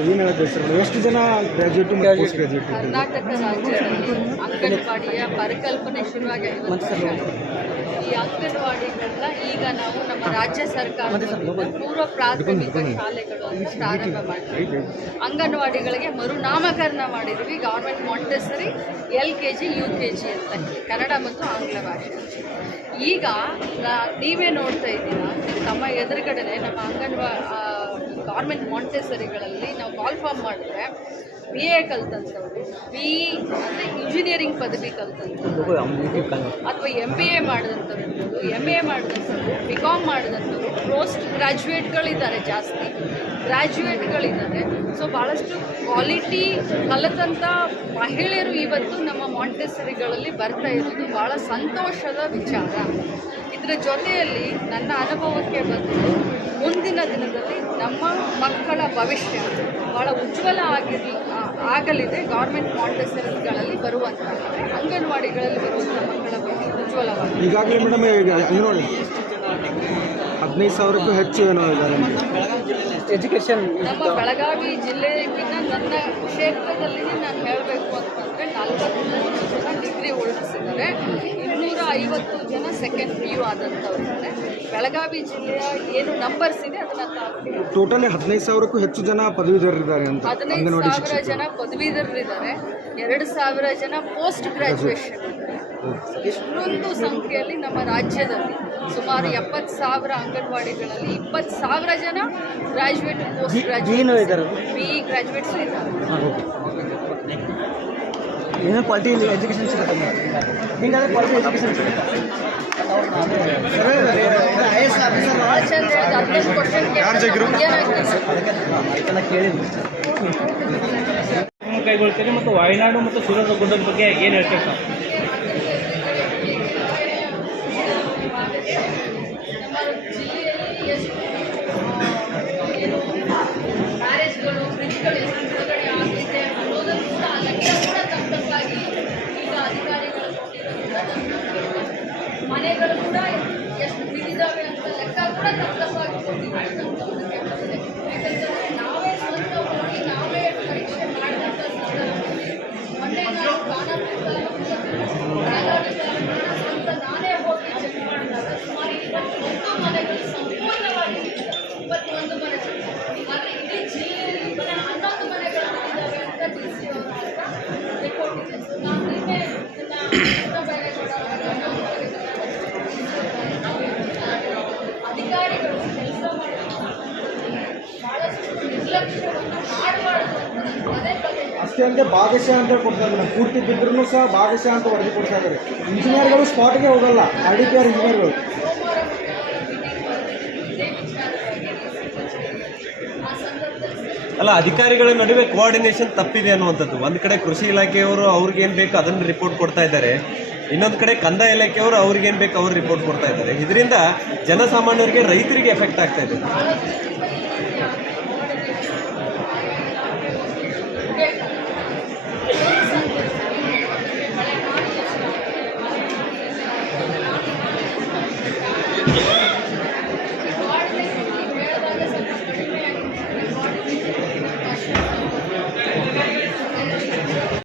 ಏನು ಹೇಳೋದು ಎಷ್ಟು ಜನ ಗ್ರಾಜ್ಯುಯೇಟ್ ಪೋಸ್ಟ್ ಗ್ರಾಜ್ಯುಯೇಟ್ ಕರ್ನಾಟಕ ರಾಜ್ಯದಲ್ಲಿ ಅಂಗನವಾಡಿಯ ಪರಿಕಲ್ಪನೆ ಶುರುವಾಗಿ ಐವತ್ತು ವರ್ಷ ಆಗಿದೆ. ಈ ಅಂಗನವಾಡಿಗಳನ್ನ ಈಗ ನಾವು ನಮ್ಮ ರಾಜ್ಯ ಸರ್ಕಾರದಿಂದ ಪೂರ್ವ ಪ್ರಾಥಮಿಕ ಶಾಲೆಗಳು ಅಂತ ಪ್ರಾರಂಭ ಮಾಡಿದ್ವಿ ಅಂಗನವಾಡಿಗಳಿಗೆ ಮರುನಾಮಕರಣ ಮಾಡಿದ್ವಿ government Montessori L K G U K G ಅಂತ ಹೇಳಿ. ಕನ್ನಡ ಮತ್ತು ಆಂಗ್ಲ ಭಾಷೆ. ಈಗ ನಾ- ನೀವೇ ನೋಡ್ತಾ ಇದ್ದೀರಾ ತಮ್ಮ ಎದುರುಗಡೆನೆ ನಮ್ಮ ಅಂಗನವಾ ಗೌರ್ಮೆಂಟ್ ಮಾಂಟೆಸರಿಗಳಲ್ಲಿ ನಾವು ಕಾಲ್ ಫಾರ್ಮ್ ಮಾಡಿದ್ರೆ ಬಿ ಎ ಕಲ್ತಂಥವ್ರು ಬಿ ಅಂದರೆ ಇಂಜಿನಿಯರಿಂಗ್ ಪದವಿ ಕಲ್ತಂಥವ್ರು, ಅಥವಾ ಎಂ ಬಿ ಎ ಮಾಡಿದಂಥವ್ರು ಎಂ ಎ ಮಾಡಿದಂಥವ್ರು ಬಿ ಕಾಮ್ ಮಾಡಿದಂಥವ್ರು ಪೋಸ್ಟ್ ಗ್ರ್ಯಾಜುಯೇಟ್ಗಳಿದ್ದಾರೆ ಜಾಸ್ತಿ ಗ್ರ್ಯಾಜುಯೇಟ್ಗಳಿದ್ದಾರೆ ಸೊ ಭಾಳಷ್ಟು ಕ್ವಾಲಿಟಿ ಕಲಿತಂಥ ಮಹಿಳೆಯರು ಇವತ್ತು ನಮ್ಮ ಮಾಂಟೆಸರಿಗಳಲ್ಲಿ ಬರ್ತಾ ಇರೋದು ಭಾಳ ಸಂತೋಷದ ವಿಚಾರ. ಇದರ ಜೊತೆಯಲ್ಲಿ ನನ್ನ ಅನುಭವಕ್ಕೆ ಬಂದು ನಮ್ಮ ಮಕ್ಕಳ ಭವಿಷ್ಯ ಭಾಳ ಉಜ್ವಲ ಆಗಿರಲಿ ಆಗಲಿದೆ. ಗೌರ್ಮೆಂಟ್ ಮಾಂಟೆಸರಿಗಳಲ್ಲಿ ಬರುವಂತಹ ಅಂಗನವಾಡಿಗಳಲ್ಲಿ ಬರುವಂತಹ ಮಕ್ಕಳ ಭವಿಷ್ಯ ಉಜ್ವಲವಾಗಿದೆ. ಈಗಾಗಲೇ ಮೇಡಮ್ ನೋಡಿ. ಅಂಗನವಾಡಿ ಹದಿನೈದು ಸಾವಿರಕ್ಕೂ ಹೆಚ್ಚು ಏನೋ ಇದ್ದಾರೆ ಎಜುಕೇಷನ್ ನಮ್ಮ ಬೆಳಗಾವಿ ಜಿಲ್ಲೆಗಿಂತ ನನ್ನ ಕ್ಷೇತ್ರದಲ್ಲಿ ನಾನು ಹೇಳಬೇಕು ಅಂತಂದರೆ ನಲವತ್ತು ಜನ ಡಿಗ್ರಿ ಉಳಿಸಿದ್ದಾರೆ. ಇನ್ನೂರ ಐವತ್ತು ಜನ ಸೆಕೆಂಡ್ ಪಿ ಯು ಆದಂಥವ್ರು ಇದ್ದಾರೆ ಬೆಳಗಾವಿ ಜಿಲ್ಲೆಯ ಏನು ನಂಬರ್ಸ್ ಇದೆ ಅದನ್ನ ಟೋಟಲಿ ಹದಿನೈದು ಸಾವಿರಕ್ಕೂ ಹೆಚ್ಚು ಜನ ಪದವೀಧರರಿದ್ದಾರೆ ಅಂತ ಹದಿನೈದು ಸಾವಿರ ಜನ ಪದವೀಧರರಿದ್ದಾರೆ. ಎರಡು ಸಾವಿರ ಜನ ಪೋಸ್ಟ್ ಗ್ರಾಜುಯೇಷನ್ ಇಷ್ಟೊಂದು ಸಂಖ್ಯೆಯಲ್ಲಿ ನಮ್ಮ ರಾಜ್ಯದಲ್ಲಿ ಸುಮಾರು ಎಪ್ಪತ್ತು ಸಾವಿರ ಅಂಗನವಾಡಿಗಳಲ್ಲಿ ಇಪ್ಪತ್ತು ಸಾವಿರ ಜನ graduate post graduate B E graduates ಇದ್ದಾರೆ ಕ್ವಾಲಿಟಿ ಎಜುಕೇಷನ್ ಸಿಗುತ್ತೆ ಹಿಂಗಾದ್ರೆ ಕ್ವಾಲಿಟಿ ಎಜುಕೇಷನ್ ಸಿಗುತ್ತೆ? ಭಾಳ ಕೈಗೊಳ್ತೀರಿ ಮತ್ತು ವಾಯನಾಡು ಮತ್ತು ಸೂರತ್ ಗುಡ್ಡದ ಬಗ್ಗೆ ಏನು ಹೇಳ್ತೀರಿ ಸರ್? ಮನೆಗಳು ಕೂಡ ಬಿದ್ದಿದ್ದಾವೆ ಅಂತ ಲೆಕ್ಕ ಕೂಡ ಬಂದಿದೆ ಯಾಕಂತಂದರೆ ನಾವೇ ಸ್ವಂತ ಹೋಗಿ ನಾವೇ ಪರೀಕ್ಷೆ ಮಾಡಿದಂಥ ಸಂದರ್ಭದಲ್ಲಿ ಮೊನ್ನೆ ನಾನು ತಾಲೂಕಿನ ಸ್ವಂತ ನಾನೇ ಹೋಗಿ ಚೆಕ್ ಮಾಡಿದಾಗ ಸುಮಾರು ಇಪ್ಪತ್ತೊಂದು ಮನೆಗಳು ಸಂಪೂರ್ಣವಾಗಿ ಇಪ್ಪತ್ತೊಂದು ಮನೆಗಳು ಆದರೆ ಇಡೀ ಜಿಲ್ಲೆಯಲ್ಲಿ ಬರೀ ಹನ್ನೊಂದು ಮನೆಗಳು ಇದ್ದಾವೆ ಅಂತ ಅವರ ಹತ್ರ ರಿಪೋರ್ಟ್ ಇದೆ ಸೊ ನಾನು ನಿನ್ನೆ ಅಷ್ಟೇ ಅಂತ ಭಾಗಶಃ ಅಂತ ಕೊಡ್ತಾ ಇದ್ದಾರೆ. ಪೂರ್ತಿ ಬಿದ್ದರೂ ಸಹ ಭಾಗಶಃ ಅಂತ ವರದಿ ಕೊಡ್ತಾ ಇದ್ದಾರೆ. ಇಂಜಿನಿಯರ್ಗಳು ಸ್ಪಾಟ್ಗೆ ಹೋಗಲ್ಲ. ಆರ್ ಇಂಜಿನಿಯರ್ಗಳು ಅಲ್ಲ, ಅಧಿಕಾರಿಗಳ ನಡುವೆ ಕೋಆರ್ಡಿನೇಷನ್ ತಪ್ಪಿದೆ ಅನ್ನುವಂಥದ್ದು. ಒಂದು ಕಡೆ ಕೃಷಿ ಇಲಾಖೆಯವರು ಅವ್ರಿಗೇನು ಬೇಕು ಅದನ್ನು ರಿಪೋರ್ಟ್ ಕೊಡ್ತಾ ಇದ್ದಾರೆ. ಇನ್ನೊಂದು ಕಡೆ ಕಂದಾಯ ಇಲಾಖೆಯವರು ಅವ್ರಿಗೇನು ಬೇಕು ಅವ್ರು ರಿಪೋರ್ಟ್ ಕೊಡ್ತಾ ಇದ್ದಾರೆ. ಇದರಿಂದ ಜನಸಾಮಾನ್ಯರಿಗೆ ರೈತರಿಗೆ ಎಫೆಕ್ಟ್ ಆಗ್ತಾ ಇದೆ. Okay.